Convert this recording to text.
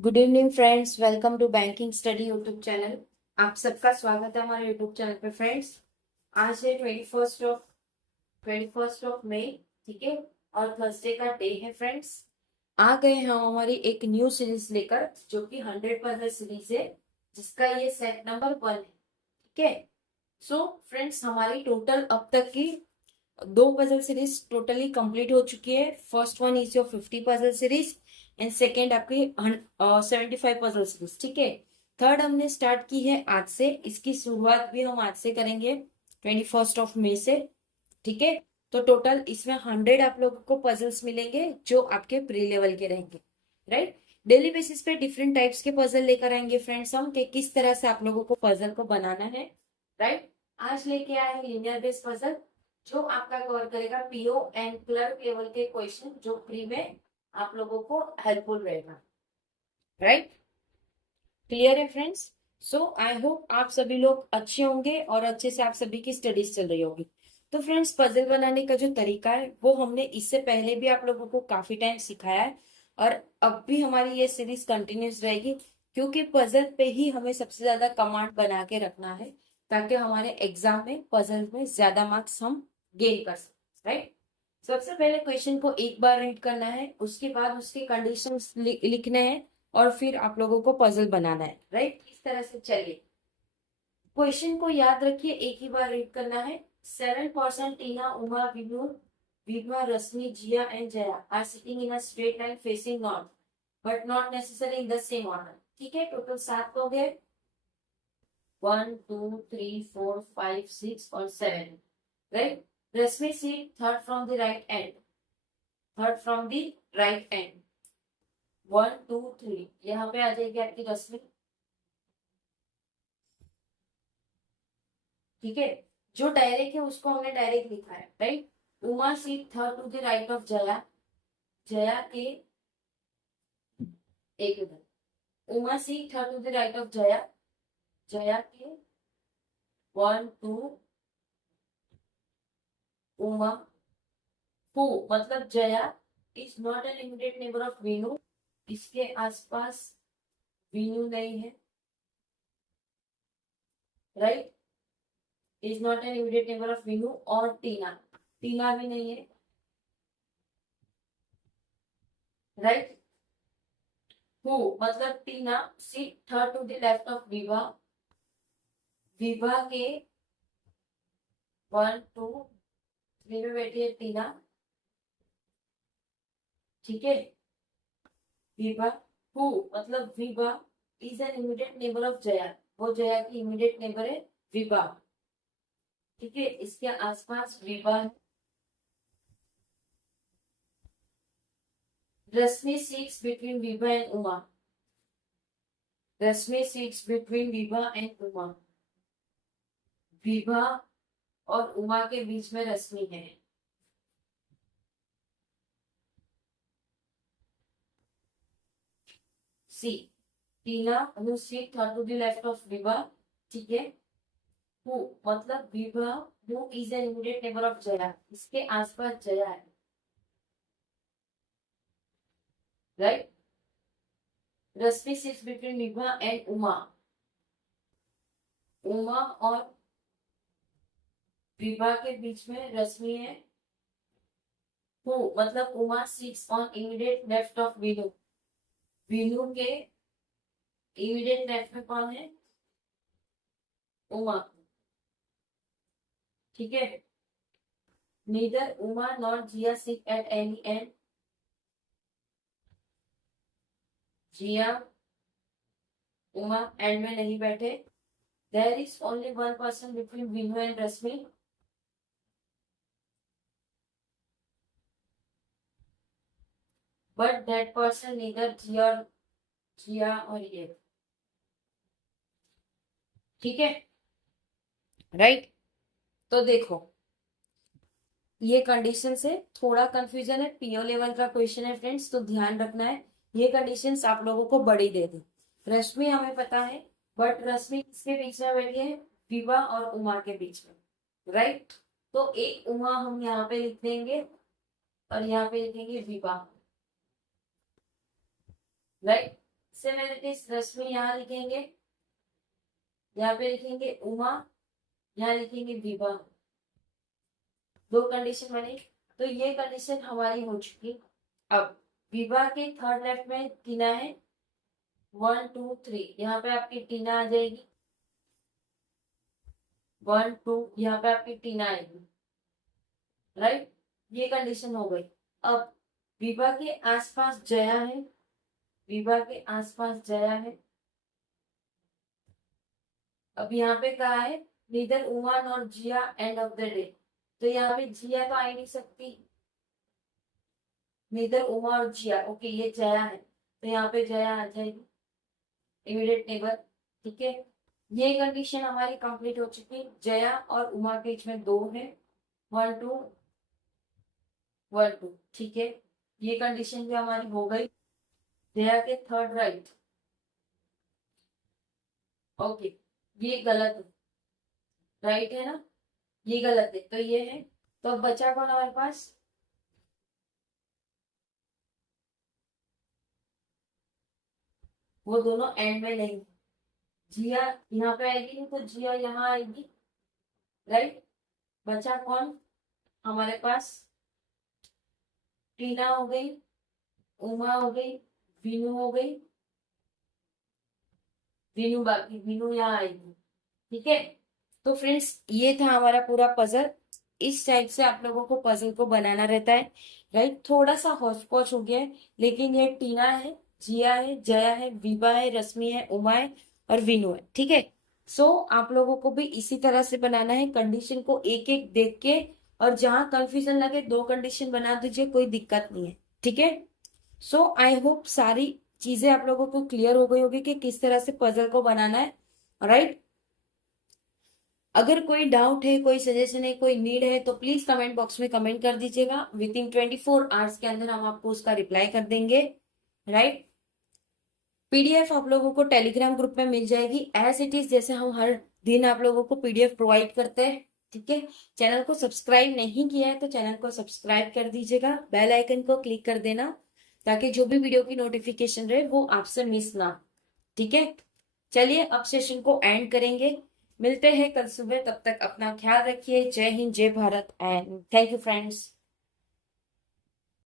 Good evening friends, welcome to banking study YouTube channel. आप सबका स्वागत है हमारे यूट्यूब चैनल पे। फ्रेंड्स, आज है 21st ऑफ मई, ठीक है, और थर्सडे का डे है। फ्रेंड्स, आ गए हम हमारी एक न्यू सीरीज लेकर, जो कि 100 सीरीज है, जिसका ये सेट नंबर 1 है। ठीक है। सो फ्रेंड्स, हमारी टोटल अब तक की दो पजल सीरीज टोटली कंप्लीट हो चुकी है। First one is your 50 puzzle series and second आपकी 75 पजल सीरीज। ठीक है। थर्ड हमने स्टार्ट की है आज से, इसकी शुरुआत भी हम आज से करेंगे 21 मई से। ठीक है। तो टोटल इसमें 100 आप लोगों को पजल्स मिलेंगे, जो आपके प्री लेवल के रहेंगे। राइट। डेली बेसिस पे डिफरेंट टाइप्स के पजल लेकर आएंगे फ्रेंड्स हम, कि किस तरह से आप लोगों को पजल को बनाना है। राइट। आज लेके आए हैं लीनियर बेस्ड पजल, जो आपका कवर करेगा पीओ एंड क्लर्क लेवल के क्वेश्चन, जो प्री में आप लोगों को हेल्पफुल रहेगा। राइट। क्लियर है फ्रेंड्स? सो आई होप आप सभी लोग अच्छे होंगे और अच्छे से आप सभी की स्टडीज चल रही होगी। तो फ्रेंड्स, पजल बनाने का जो तरीका है वो हमने इससे पहले भी आप लोगों को काफी टाइम सिखाया है, और अब भी हमारी ये सीरीज कंटिन्यूस रहेगी, क्योंकि पजल पे ही हमें सबसे ज्यादा कमांड बना के रखना है, ताकि हमारे एग्जाम में पजल में ज्यादा मार्क्स हम गेन कर सकें। राइट। सबसे पहले क्वेश्चन को एक बार रीड करना है, उसके बाद उसके कंडीशंस लिखने हैं, और फिर आप लोगों को पजल बनाना है। राइट। इस तरह से चलिए, क्वेश्चन को याद रखिए, एक ही बार रीड करना है। 7% Tina, Uma, Vinu, Vibha, Rashmi, Jiya and Jaya are sitting in a straight line facing north, but not necessary in the same order. ठीक है। टोटल 7 हो गए, 1 2 3 4 5 6 और 7। Right. Rashmi C third from the right end, third from the right end, 1 2 3, यहाँ पे आ जाएगी आपकी रश्मि। ठीक है। जो डायरेक्ट है उसको हमने डायरेक्ट लिखा है। Right. Uma seat third to the right of Jaya, Jaya के एक minute, Uma seat third to the right of Jaya, Jaya के 1 2, उमा, हु मतलब Jaya is not an immediate neighbour of Vinu, इसके आसपास वीनू नहीं है। Right. Is not an immediate neighbour of Vinu, और टीना, टीना भी नहीं है। राइट। हु मतलब Tina seat third to the left of Vibha, Vibha के 1 2 3 में बैठी है टीना। ठीक है। विभा, हु मतलब Vibha is an immediate neighbour of Jaya, वो जया की इमीडिएट नेबर है विभा। ठीक है। इसके आसपास विभा है। Rashmi seats between Vibha and Uma, Rashmi seats between Vibha and Uma, Vibha और उमा के बीच में रश्मि है। See Tina who seat third to the left of Vibha. ठीक है। हु मतलब Vibha, who is an immediate neighbour of Jaya, इसके आसपास जया है। Right. Rashmi sits between Vibha and Uma, Uma और विभा के बीच में रश्मि है। हु मतलब Uma sits on immediate left of Vinu, Vinu के इमीडिएट लेफ्ट में कौन है? उमा। ठीक है। Neither Uma not Jiya sit at any end, Jiya Uma end में नहीं बैठे। There is only one person between Vinu and Rashmi, but that person neither Jiya और ये। ठीक है। राइट। तो देखो, ये कंडीशन से थोड़ा कंफ्यूजन है, पीओ लेवल का क्वेश्चन है फ्रेंड्स, तो ध्यान रखना है। ये कंडीशंस आप लोगों को बड़ी दे दी। रश्मि हमें पता है, बट रश्मि किसके बीच में बैठी है? विभा और उमा के बीच में। राइट। तो एक उमा हम यहाँ पे लिख देंगे, और यहाँ पे लिखेंगे Vibha. Right. Same as it is Rashmi यहाँ लिखेंगे, यहाँ पे लिखेंगे उमा, यहाँ लिखेंगे विभा। दो कंडीशन बनी, तो ये कंडीशन हमारी हो चुकी। अब विभा के थर्ड लेफ्ट में टीना है, 1 2 3, यहाँ पे आपकी टीना आ जाएगी, 1 2, यहाँ पे आपकी टीना आएगी, राइट। ये कंडीशन हो गई। अब विभा के आसपास जया है, विभा के आसपास जया है। अब यहाँ पे कहा है neither Uma nor Jiya end of the day, तो यहाँ पे जिया तो आ ही नहीं सकती, नीदर उमा और जिया, ओके ये जया है, तो यहाँ पे जया आ जाएगी, इमीडिएट नेबर। ठीक है, ये कंडीशन हमारी कंप्लीट हो चुकी। जया और उमा के बीच में 2 है, 1 2 1 2, ठीक है, ये कंडीशन भी हमारी हो गई। जया के थर्ड राइट, ओके ये गलत है, राइट है ना, ये गलत है, तो ये है। तो अब बचा कौन हमारे पास, वो दोनों एंड में नहीं, जिया यहाँ पे आएगी तो जिया यहाँ आएगी, राइट। बचा कौन हमारे पास, टीना हो गई, उमा हो गई, वीनू हो गई, वीनू बाकी, वीनू यहाँ आएगी। ठीक है, तो फ्रेंड्स ये था हमारा पूरा पजल। इस टाइप से आप लोगों को पजल को बनाना रहता है, राइट। थोड़ा सा हौच पौच हो गया है, लेकिन ये टीना है, जिया है, जया है, विभा है, रश्मि है, उमा है और वीनू है। ठीक है, सो आप लोगों को भी इसी तरह से बनाना है, कंडीशन को एक एक देख के, और जहां कंफ्यूजन लगे 2 कंडीशन बना दीजिए, कोई दिक्कत नहीं है। ठीक है, सो आई होप सारी चीजें आप लोगों को क्लियर हो गई होगी कि किस तरह से पजल को बनाना है, राइट। अगर कोई डाउट है, कोई सजेशन है, कोई नीड है, तो प्लीज कमेंट बॉक्स में कमेंट कर दीजिएगा। विद इन 24 आवर्स के अंदर हम आपको उसका रिप्लाई कर देंगे, राइट। पीडीएफ आप लोगों को टेलीग्राम ग्रुप में मिल जाएगी एज इट इज, जैसे हम हर दिन आप लोगों को पीडीएफ प्रोवाइड करते हैं। ठीक है, चैनल को सब्सक्राइब नहीं किया है तो चैनल को सब्सक्राइब कर दीजिएगा, बेल आइकन को क्लिक कर देना, ताकि जो भी वीडियो की नोटिफिकेशन रहे वो आपसे मिस ना। ठीक है, चलिए अब सेशन को एंड करेंगे, मिलते हैं कल सुबह, तब तक अपना ख्याल रखिए। जय हिंद, जय Bharat and thank you friends.